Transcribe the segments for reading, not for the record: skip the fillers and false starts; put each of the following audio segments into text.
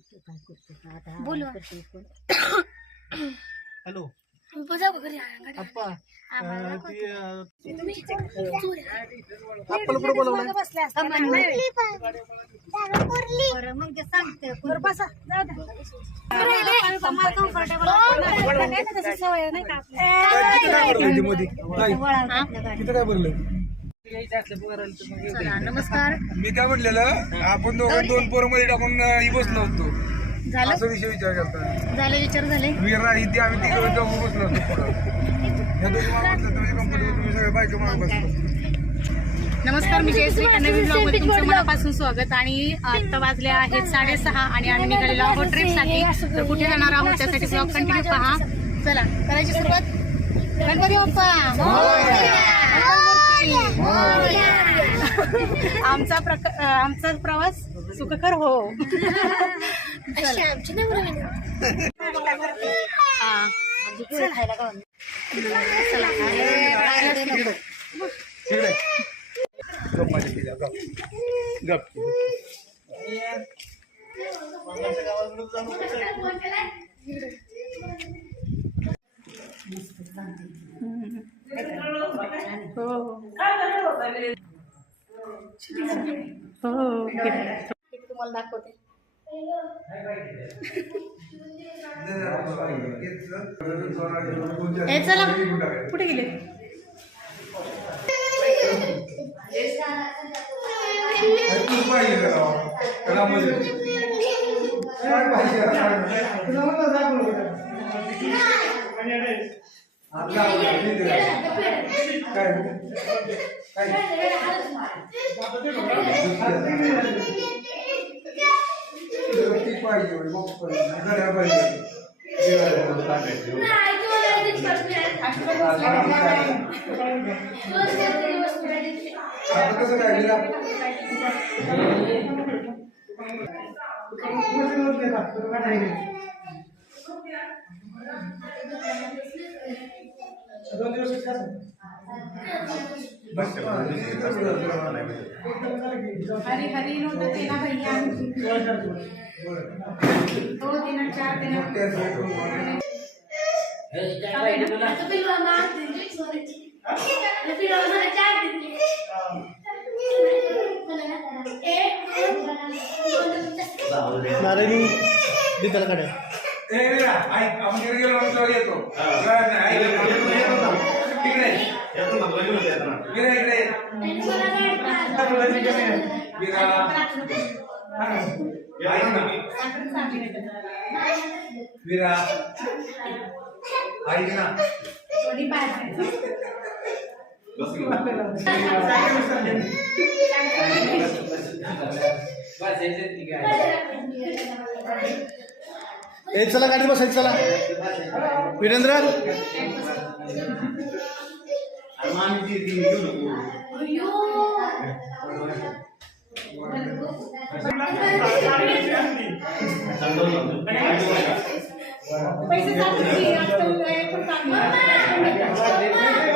बोल हॅलो अप्पा आपण कुठं बोलवलं काय बोललं नमस्कार मी काय म्हटलेलं आपण दोन पोरं मध्ये टाकून बसलो होतो झालं असं विषय विचार करता झाले विचार झाले वीरा इथे आम्ही तिकडे जाऊन बसलो होतो पुढं या दोघी मला म्हटलं तुम्ही कंपनी तुम्ही सगळे बायका म्हणून बसलो नमस्कार मी जयश्री नवीन ब्लॉग मध्ये तुमचं मनापासून स्वागत आणि आता वाजले आहेत 6:30 आणि आम्ही निघालेलो आहोत ट्रिपसाठी तर कुठे जाणार आहोत त्यासाठी ब्लॉग कंटिन्यू पहा चला करायची सुरुवात गणपती बाप्पा आमचा प्रवास सुखकर हो तुम्हाला दाखवते चला कुठे गेले हरी हरी नोट देना भैया 2 दिन 4 दिन नारायणी दिदरकडे वीरा ऐक ना चला गाडी बसायची चला वीरेंद्र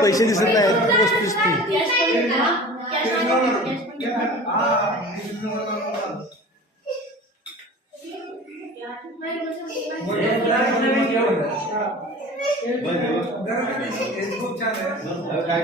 पैसे दिसत नाहीत वस्तू दिसते खूप छान काय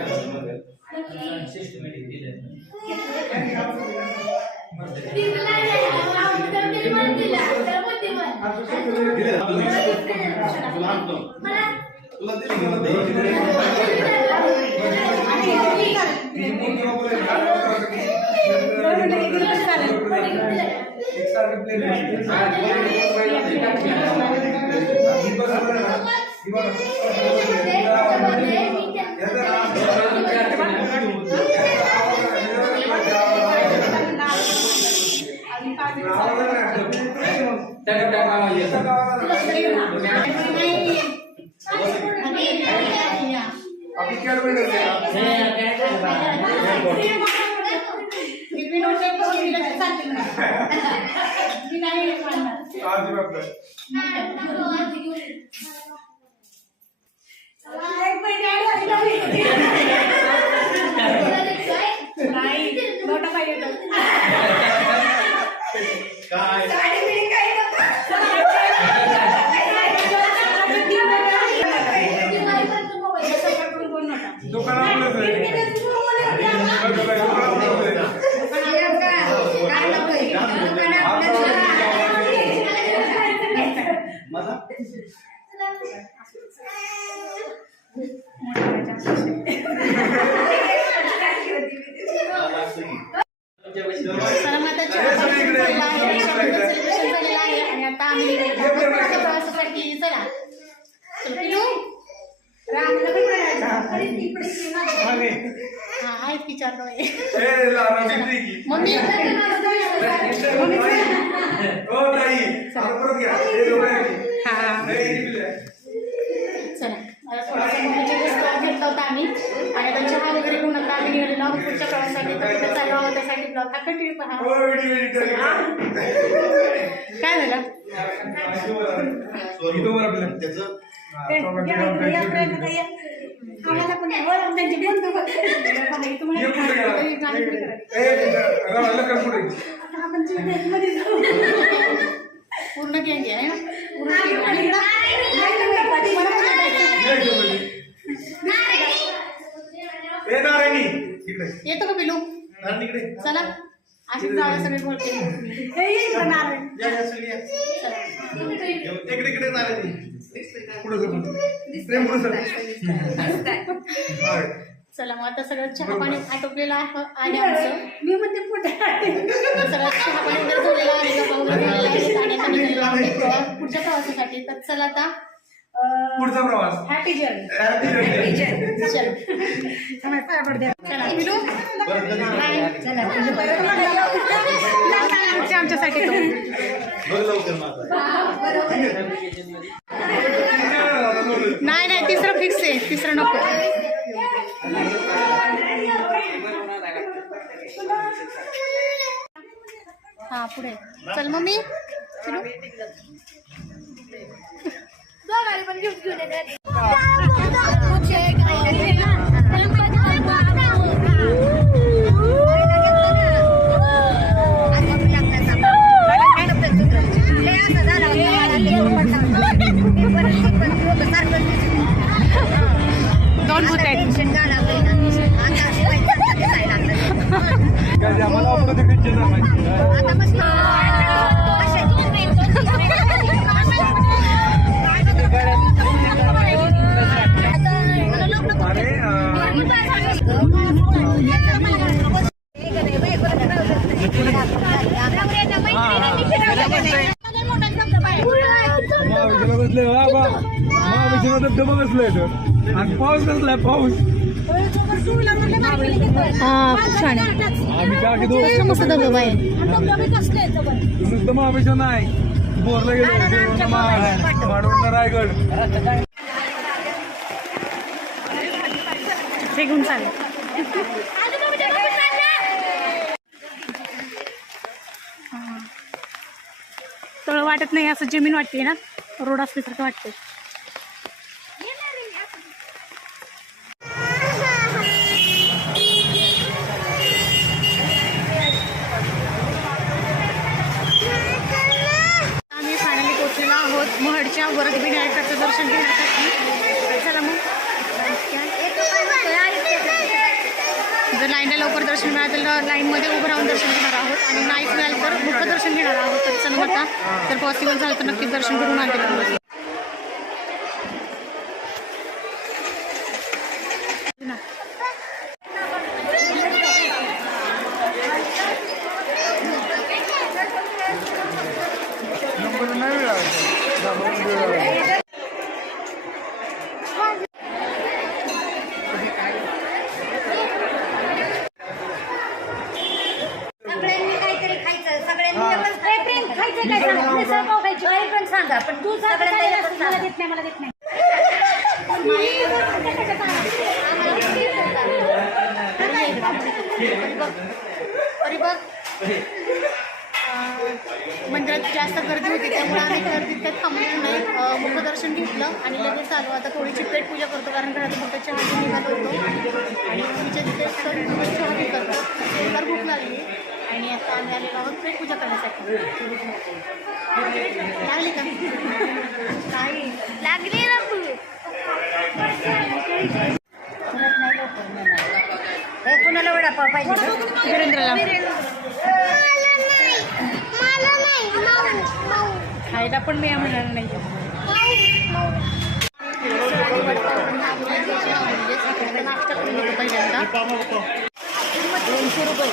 चला मग आता चहा पाणी झालेला आहे, सेलिब्रेशन झालेलं आहे आणि आता आम्ही पुढच्या प्रवासासाठी चला. चला, पिलू. रामला पण करायचं. हा आहेत की चार डोळे. मम्मी हा चला मला थोडासा मम्मीच्या स्टॉप घेतला होता आम्ही आणि आता चहा वगैरे घेऊन आता आम्ही निघालेलो आहोत पुढच्या प्रवासासाठी. तर कुठे चालू आहोत त्यासाठी ब्लॉग हा कंटिन्यू पहा. काय झालं आम्हाला पण त्यांची बंधू पूर्ण गँग आहे येतो का पिलू. चला अशीच जाऊया सगळे बोलते. चला मग आता सगळं चहा पाणी आटोपलेलं आहे आमचं. मी म्हणते सगळं चहा पाणी वगैरे झालेलं आहे, गप्पा वगैरे झालेला आहे आणि आता निघालेलो आहोत पुढच्या प्रवासासाठी. तर चला आता पुढचा प्रवास हॅपी जर्नी. चला पिलू आमच्यासाठी तो नाही तिसरं फिक्स आहे, तिसरं नको. हा पुढे चल मम्मी चलो. दोन भूत आहेत. धबधबा बसलाय आणि पाऊस कसलाय पाऊस. हा खूप छान आहे. आम्ही काय घेतो मस्त धबधबा आहे. नुसतं महाबळेश्वर नाही बोरला गेलो माडवण रायगड हे घेऊन चालेल. तळ वाटत नाही असं जमीन वाटते ना, रोड असल्यासारखं वाटते. आम्ही फायनली पोहोचलेलो आहोत महडच्या वरदविनायकाचं दर्शन घेण्यासाठी. चला मग जर लाईनला लवकर दर्शन मिळालं तर लाईनमध्ये उभं राहून दर्शन घेणार आहोत आणि नाहीच मिळालं तर मुख्य दर्शन घेणार आहोत. तर चला आता जर पॉसिबल झालं तर नक्कीच दर्शन करून आणते. सांगा पण तू मला देत नाही, मला देत नाही. मंदिरात जास्त गर्दी होती त्यामुळे आम्ही गर्दीत काही थांबलो नाही. मुखदर्शन घेतलं आणि लगेच आलो. आता थोडीशी पेट पूजा करतो कारण घरात फक्त चहा निघालो होतो आणि तिच्या तिथे चहा बी करतो. फार भूक लागली आणि आता आम्ही आलेलो आहोत पेट पूजा करण्यासाठी. लागली का काय लागली ना हे कुणाला वडापाव पाहिजे? वीरेंद्रला खायला पण मी म्हणणार नाही. पहिल्यांदा 200 रुपये.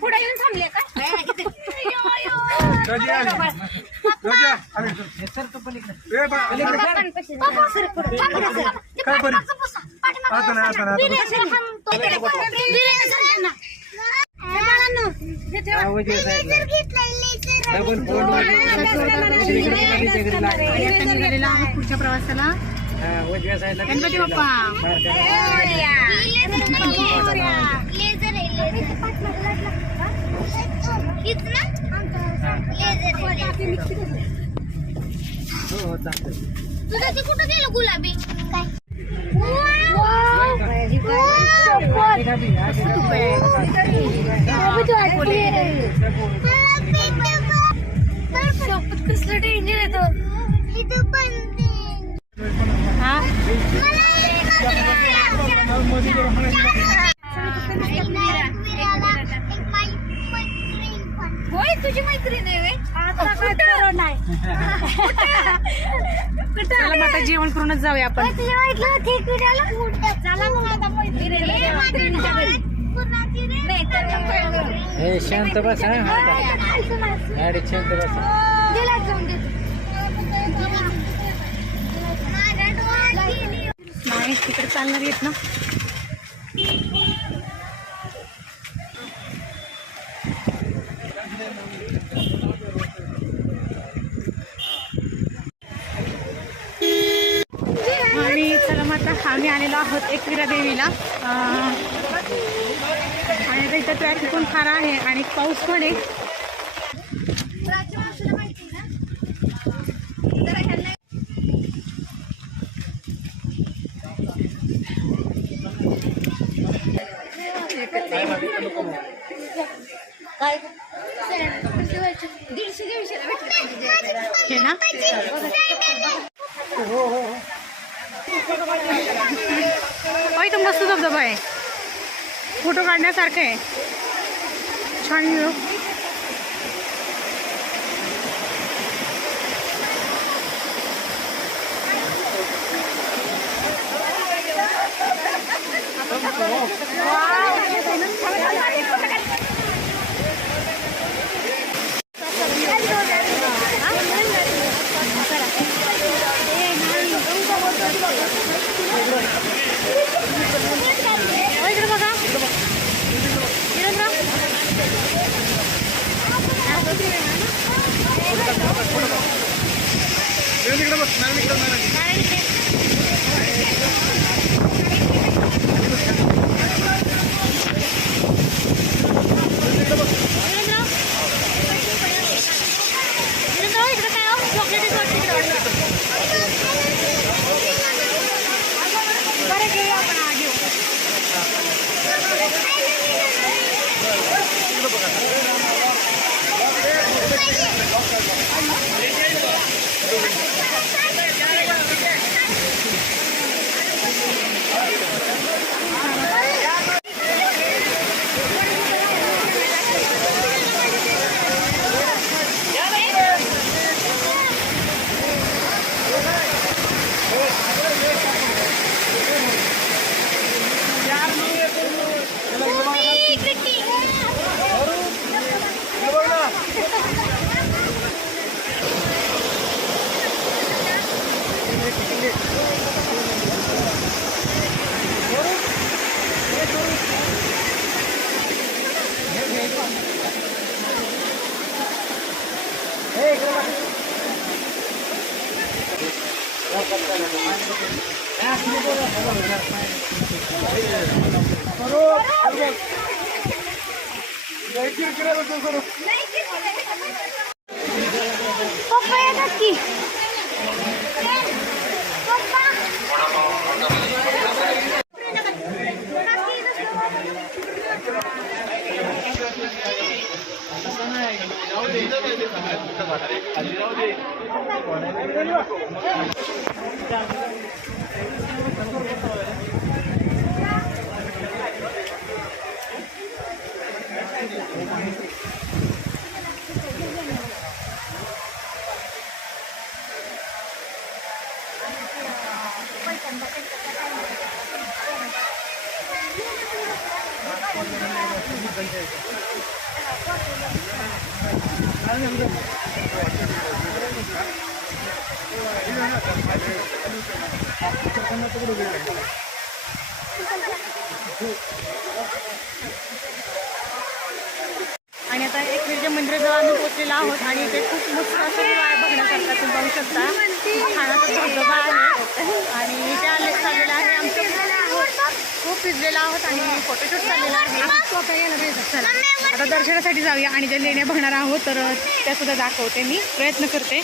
पुढे येऊन थांबले का? कधी आली? कधी आली? ए, काय बरी? आता नाही, आता नाही, निघालेला आहोत पुढच्या प्रवासाला. गणपती बाप्पा. तुझं ते कुठं गेलं गुलाबी काय कसलं डेंजर येतो इथं पण हा होय तुझी मैत्रीण आहे चला मग आता जेवण करूनच जाऊया आपण. शांत बसा गाडीत शांत बसा. नाही तिकडे चालणार येत ना. आणि चला मग आता आम्ही आलेलो आहोत एकविरा देवीला. आणि आता इथं ट्रॅफिक पण फार आहे आणि पाऊस पण आहे. हे ना तो मस्त धबधबा आहे. फोटो काढण्यासारखं आहे. छान व्ह्यू. इकडे बघा पप्पा येतात की आणि आता एकविरच्या मंदिराजवळ आम्ही पोहोचलेलो आहोत आणि इथे खूप मस्त असं आहे बघण्यासारखा तुम्ही पाहू शकता. खाण्याचा धबधबा आहे आणि इथे चाललेलं आहे आमचं खूप भिजलेलं आहोत आणि फोटोशूट चाललेला आहे. चला आता दर्शनासाठी जाऊया आणि ज्या लेण्या बघणार आहोत तर त्या सुद्धा दाखवते मी प्रयत्न करते.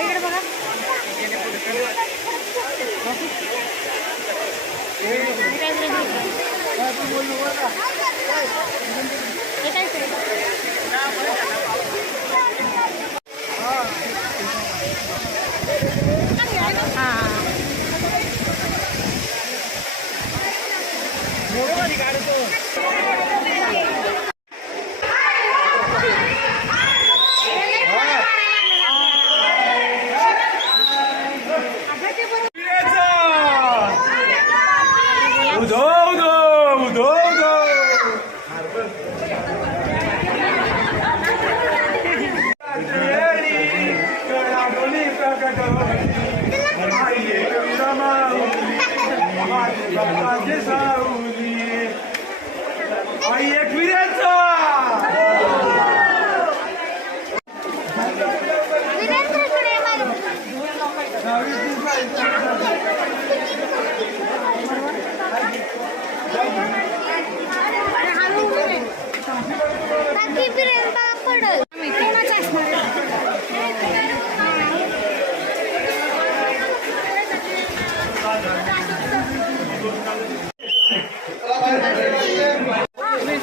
इकडे बघा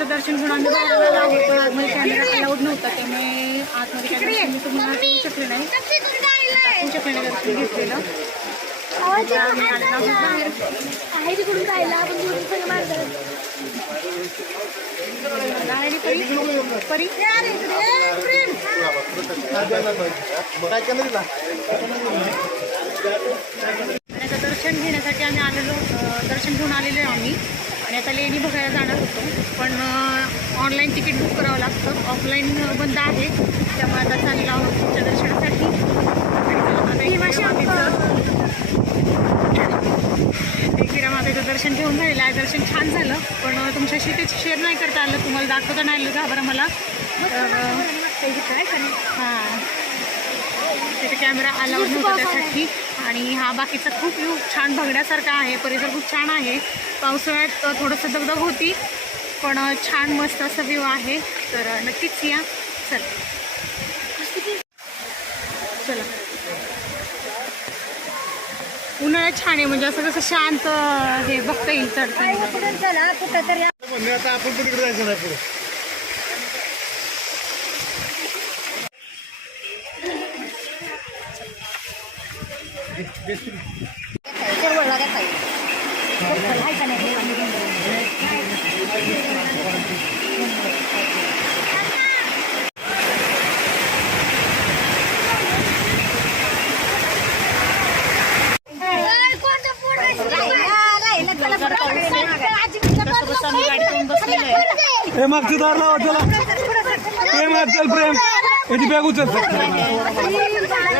दर्शन घेऊन आम्ही बाहेर आलो पण आतमध्ये कॅमेरा अलाउड नव्हता त्यामुळे आतमध्ये कॅमेरा मी तुम्हाला दाखवू शकले नाही दाखवू शकले नाही दर्शन घेतलेलं. आम्ही आलेलो आहोत बाहेर. परी आता दर्शन घेण्यासाठी आम्ही दर्शन घेऊन आलेलो आहे आम्ही आणि आता लेणी बघायला जाणार होतो पण ऑनलाईन तिकीट बुक करावं लागतं ऑफलाईन बंद आहे त्यामुळे आता चाललेलो आहोत तुमच्या दर्शनासाठी. एकविरा मातेचं दर्शन घेऊन झालेलं आहे. दर्शन छान झालं पण तुमच्याशी ते शेअर नाही करता आलं तुम्हाला दाखवता नाही आलं घाबरा मला हां तिथे कॅमेरा अलाउड नव्हता त्यासाठी. आणि हा बाकीचा खूप व्ह्यू छान बघण्यासारखा आहे परिसर खूप छान आहे. पावसाळ्यात थोडंसं दगदग होती पण छान मस्त असा व्ह्यू आहे तर नक्कीच या. चला उन्हाळ्यात छान आहे म्हणजे असं कसं शांत हे बघता येईल तर आता आपण तिकडे जायचं नाही पुढे हे मागचं दार लावा चला प्रेम चल प्रेम याची बॅग उचल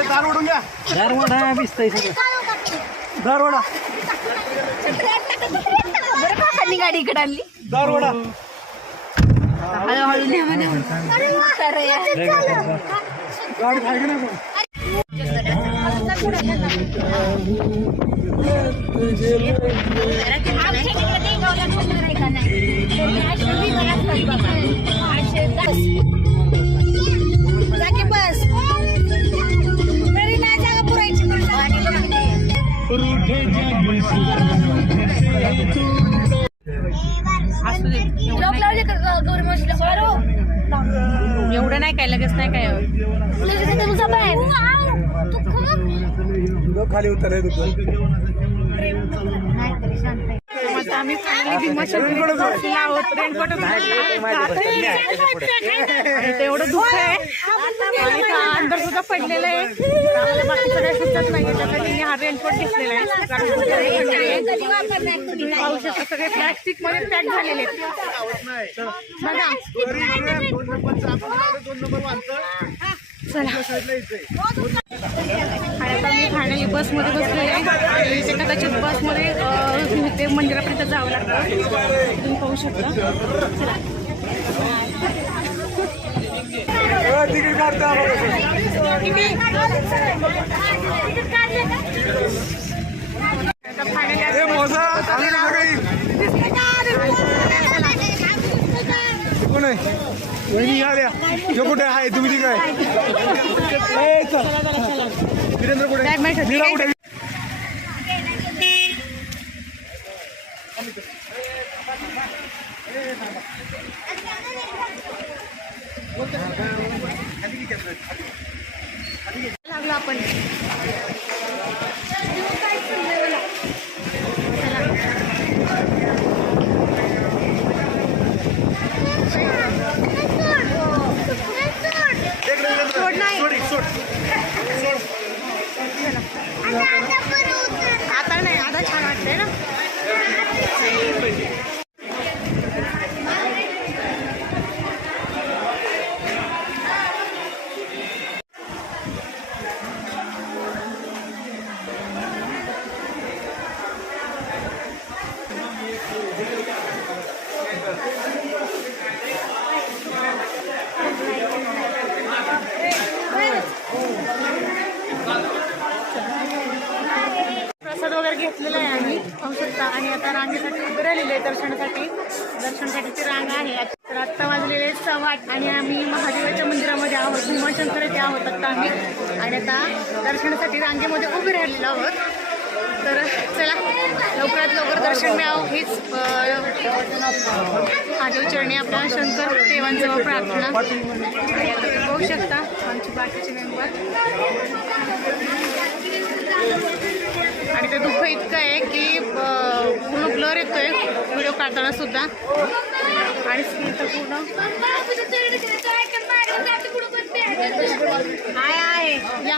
दार ओढून घ्या दारवाडा भिजतंय सगळं दारवाडा गाडी इकडे आणली दारवाडा आता हळूहळू न्या म्हणा. गाडी खायला नाही पण. बस तरी नाही जागा पुरायची असू दे. जॉब लावले का गौरी मावशीला एवढं नाही काय लगेच नाही काय लगेच तुझा बाय डोकं खाली उतरलंय दुकान. आता आम्ही फायनली भीमाशंकरीत पोहोचलो आहोत. रेनकोटच तेवढं दुःख आहे आणि का अंदर सुद्धा पडलेलं आहे. आम्हाला बाकीचं काही सुचत नाही. त्यासाठी हा रेनकोट घेतलेला आहे कारण पाहू शकता सगळे प्लॅस्टिक मध्ये पॅक झालेले आहेत. बघा चला आणि आता मी फायनली बसमध्ये बसलेले आहे आणि इथे कदाचित बसमध्ये ते मंदिरापर्यंत जावं लागतं. तुम्ही पाहू शकता. चला तिकीट काढता आता फायनली हे मोजा आले ना सगळी. कोण आहे वहिनी आल्या. जो कुठे आहे तुम्ही ती काय वीरेंद्र कुठे मीरा कुठे. लागलो आपण. आता नाही आता छान वाटतंय ना. प्रसाद वगैरे घेतलेला आहे आम्ही पाहू शकता आणि आता रांगेसाठी उभे राहिलेले आहे दर्शनासाठीची रांग आहे. तर आत्ता वाजलेले 8:15 आणि आम्ही महादेवाच्या मंदिरामध्ये आहोत. भीमाशंकर येथे आहोत आत्ता आम्ही आणि आता दर्शनासाठी रांगेमध्ये उभे राहिलेलो आहोत. तर चला लवकरात लवकर दर्शन मिळावं हीच महादेव चरणी आपल्या शंकर देवांजवळ प्रार्थना. पाहू शकता आमचे बाकीचे मेंबर आणि ते दुःख इतकं आहे की पूर्ण ब्लर येतोय व्हिडिओ काढताना सुद्धा आणि स्क्रीन तर पूर्ण आहे या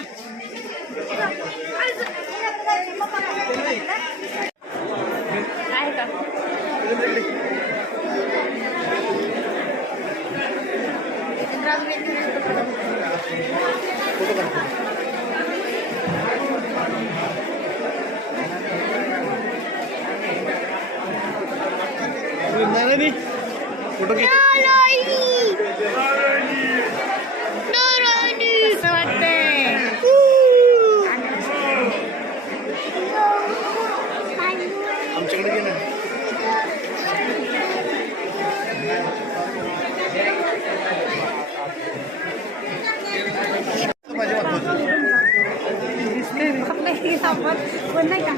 आहे का नारायणी फोटो घे. कसं वाटतंय आमच्याकडे घे ना. पण नाही का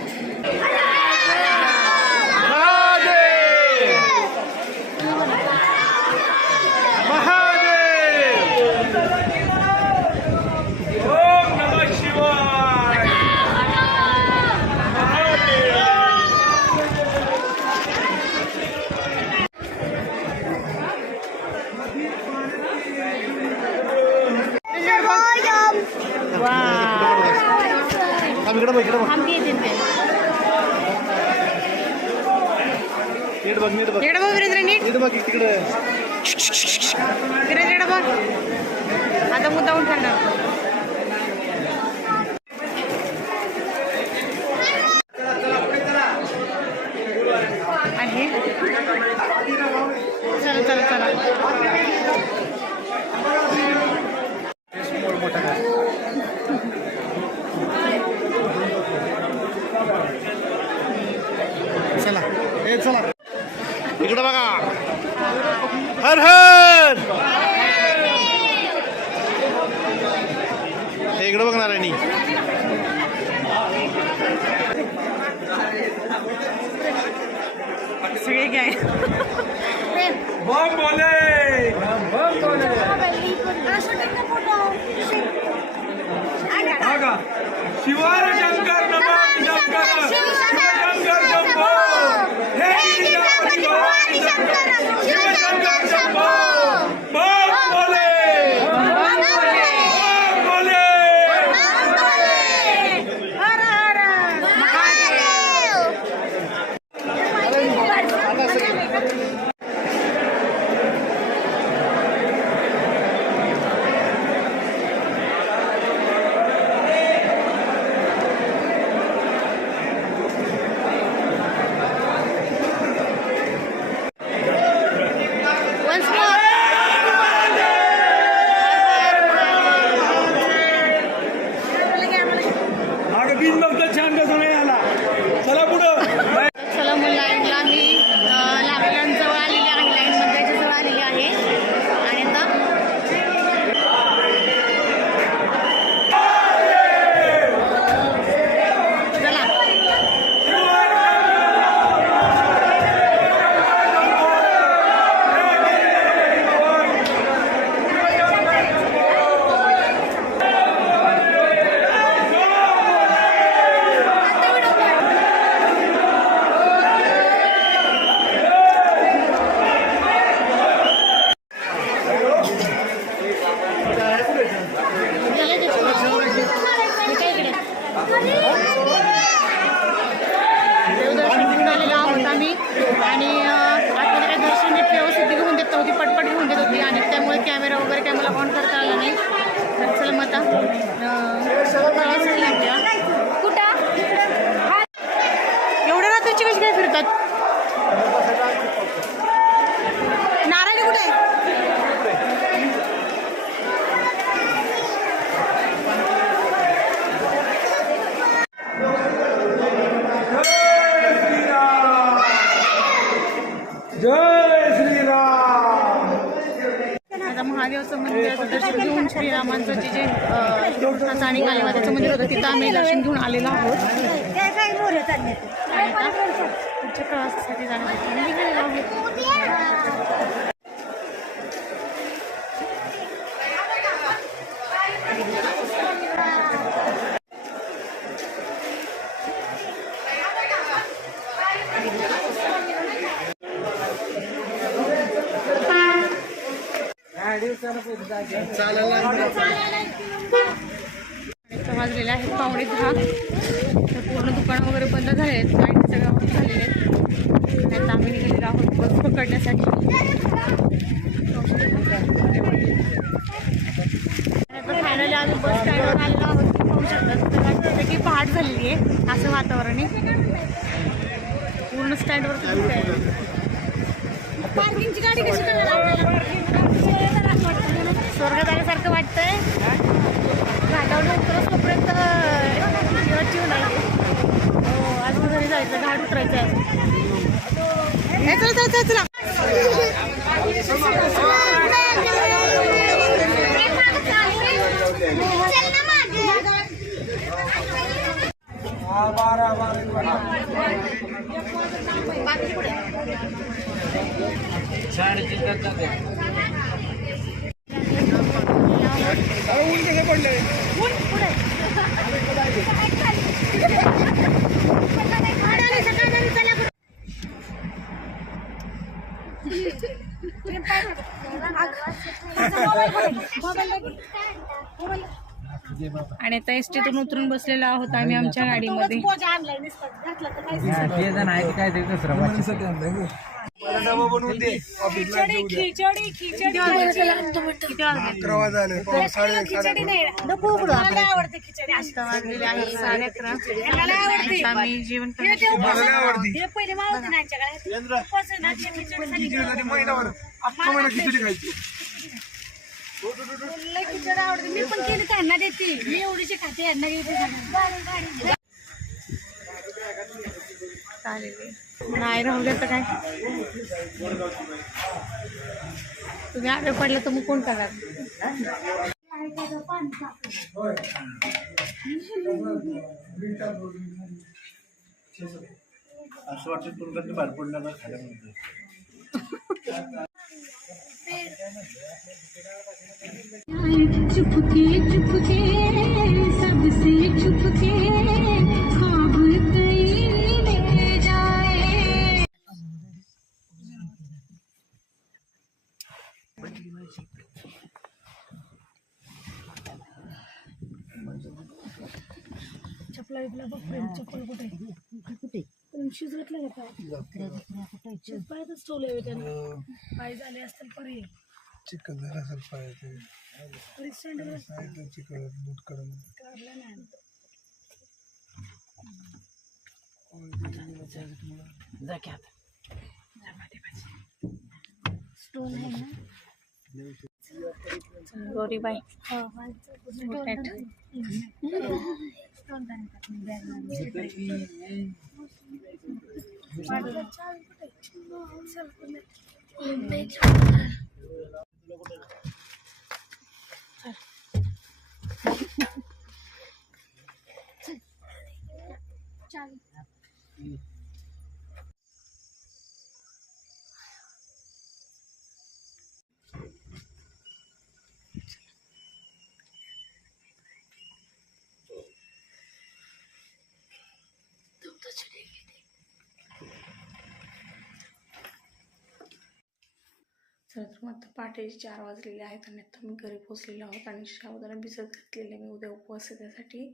इकडे बघ आमची येते नीट बघ नीट बघ वीरेंद्र नीट नीट बघ तिकडे. वीरेंद्र बघ आता मुद्दाहून खाणार आणि चला चला चला इकडे बघ नारायणी. सगळे काय बम बोले हा का शिवार शंकर नमः शंकर शिवशंकर शंभो हे गिरिजापती भवानी शंकर शिवशंकर शंभो बम बोले बम बोले हर हर महादेव. Once more. मागे बिन बघता छान कसा नाही आला. चला पुढं. चला मग लाईनला मी लाईनजवळ आलेली आहे, लाईन मध्ये जवळ आलेली आहे आणि आता चला देवदर्शन घेऊन आलेलो आहोत आम्ही आणि आतमध्ये काही दर्शन नीट व्यवस्थित घेऊन देत नव्हती, पटपट घेऊन देत होती आणि त्यामुळे कॅमेरा वगैरे काय मला ऑन करता आला नाही. तर चला मग आता प्रवास झाला आपल्या. कुठं एवढ्या रात्रीची कशी काय फिरतात? नारायणी कुठे आहे? जय श्रीराम. आता महादेवाचं मंदिराचं दर्शन घेऊन श्रीरामांचं जे कृष्णाचं आणि कालिमातेचं मंदिर होतं तिथं आम्ही दर्शन घेऊन आलेलो आहोत. आणि आता पुढच्या प्रवासासाठी जाण्यासाठी आम्ही निघालेलो आहोत. वाजलेले आहेत 9:15. तर पूर्ण दुकानं वगैरे बंद झाले आहेत, लाईट सगळं बंद झालेले आहेत. आता आम्ही निघालेलो आहोत बस पकडण्यासाठी. आता फायनली आम्ही बस स्टँडवर आलेलो आहोत. पाहू शकतात तर वाटतं की पहाट झालेली आहे असं वातावरण आहे. पूर्ण स्टँडवर पार्किंगची गाडी कशी स्वर्गात आल्यासारखं वाटतंय. घाटावर उतरच तोपर्यंत जीवन आहे. हो आज घरी जायचं, घाट उतरायचं आहे. चला चला चला ऊन कसं पडलंय. आणि आता एसटीतून उतरून बसलेलो आहोत आम्ही आमच्या गाडीमध्ये. मला डबा बनवून दे. ऑफिसला जाऊ दे. किती वाजले? 11 वाजले. आता वाजलेले आहेत 11:30. आम्ही जेवण मला नाही आवडती. खिचडीसाठी महिनाभर अख्खा महिना खिचडी खायची. मी पण केली त्यांना देते. मी एवढीशी खाते यांना घेते. चालेल नाही राहू दे तर काय. तुम्ही आगे पडलं तर मग कोण करणार? होय मिनिटात बोलून. असं वाटतं तुला ते बाहेर पडणार ना खाल्यामध्ये. चुपके चुपके सबसे चुपके ख्वाब कहीं ले जाए. चपला विकला बघ प्रेम चप्पल कुठे प्रेम शूज घातला का पाय पायातच ठेवले त्यानं पाय झाले असतील परी चिकन झालं असेल पाहिजे परी सँडल चिकन बूट करून काढला नाही स्टोन आहे ना गौरीबाई चला तर मग आता पहाटे 4 वाजलेले आहेत आणि आता मी घरी पोचलेलो आहोत आणि साबुदाणा भिजत घातलेले मी उद्या उपवास आहे त्यासाठी,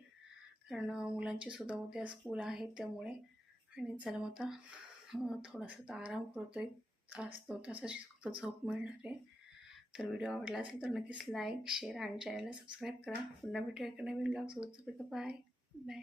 कारण मुलांची सुद्धा उद्या स्कूल आहे त्यामुळे. आणि चला मग आता थोडासा तर आराम करतोय, तास 2 तासाची फक्त झोप मिळणार आहे. तर व्हिडिओ आवडला असेल तर नक्कीच लाईक शेअर आणि चॅनलला सबस्क्राईब करा. पुन्हा भेटूया एका नवीन ब्लॉग सोबत. Bye bye.